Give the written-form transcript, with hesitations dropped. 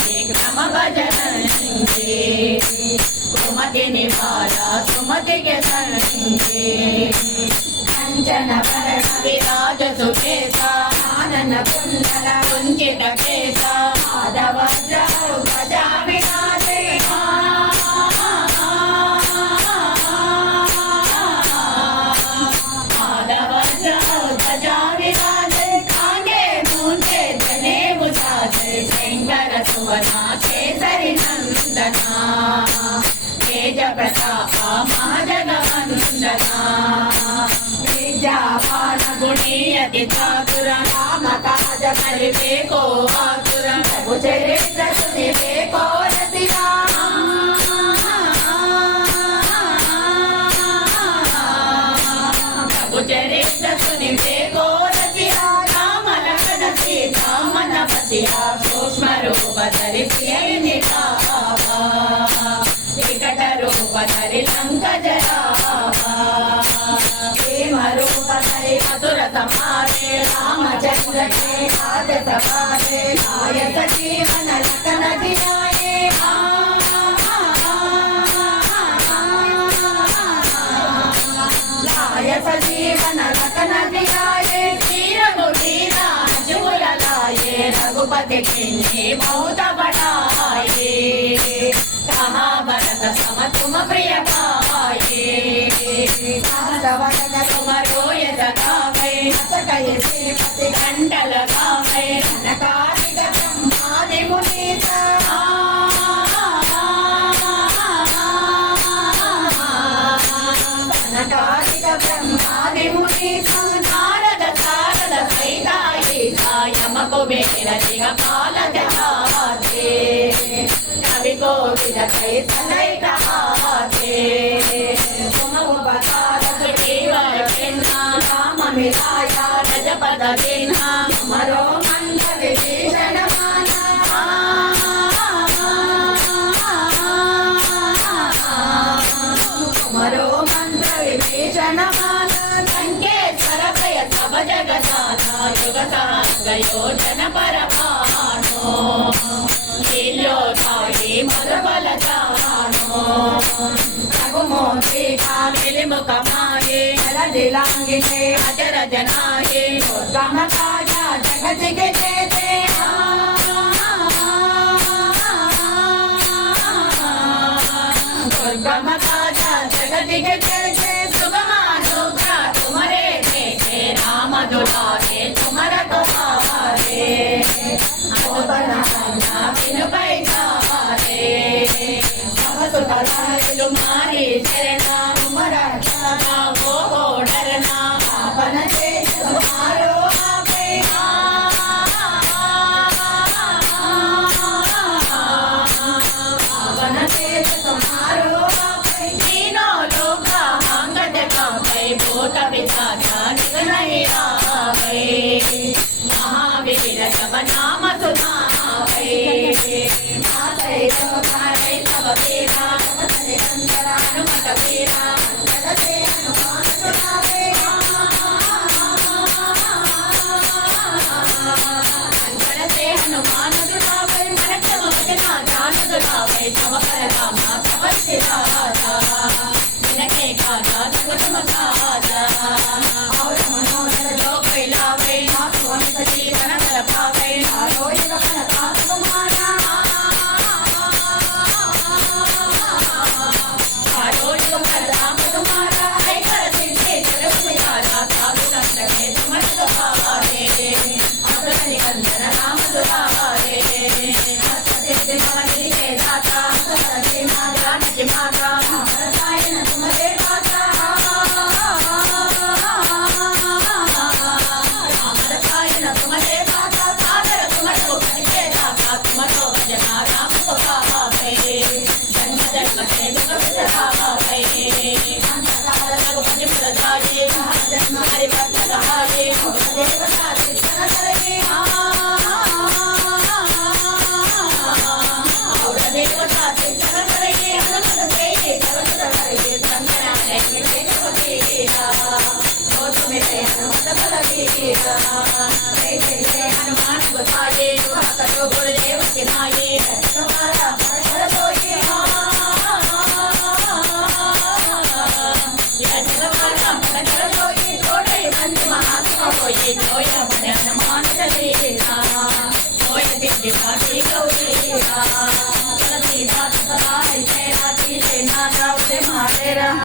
विक्रम भजनंगे कुमति निवार सुमति के संगे कंचन वरण विराज सुकेसा आनन कुंडल कुंचित केसा माधवज्र ध्वजा विराजे माधवज्र ध्वजा विराजे कांगे मूंचे जने बुझाते शंकर सुवना केसरी नंदना तेज प्रताप महाजगवंदना विद्यावान गुणीयति चातुर राम काज करिबे को आतुर प्रभु चरित्र सुनिबे को रसिया प्रभु चरित्र सुनिबे को रसिया राम लखन सीता मन बसिया सूक्ष्म रूप धरिसिय निभावा विकट रूप धरि लंक जरावा प्रेम रूप धरि मधुर समारे रामचंद्र के हाथ सवारे आय सजीवन लखन जियाए लाय सजीवन लखन जियाए श्री रघुवीरा जुल लाए रघुपति किन्हीं बहुत बढ़ाए कहा भरत सम तुम प्रिय भाए सहस्रवदन तुम रोय सगावे सकय श्रीपति कंठ लगावे सनकादिक ब्रह्मादि मुनीसा सनकादिक ब्रह्मादि मुनीसा नारद सारद सहिता यम कुबेर दिगपाल जहाते कवि कोविद कैसनय कहाते तुम उपकार सुजीवर चिन्हा राम मिलाया रजपद चिन्हा तुमरो मंत्र विभीषण माना तुमरो मंत्र विभीषण माना लंकेश्वर भय सब जग जाना युग सहस्र योजन परमानो लील्योताये मधुबल जानो रघुमोती कामिल मुखमाये जलदिलांगिने अजर जनाये दुर्गम काजा जगत के जेते दुर्गम काजा जगत के जेते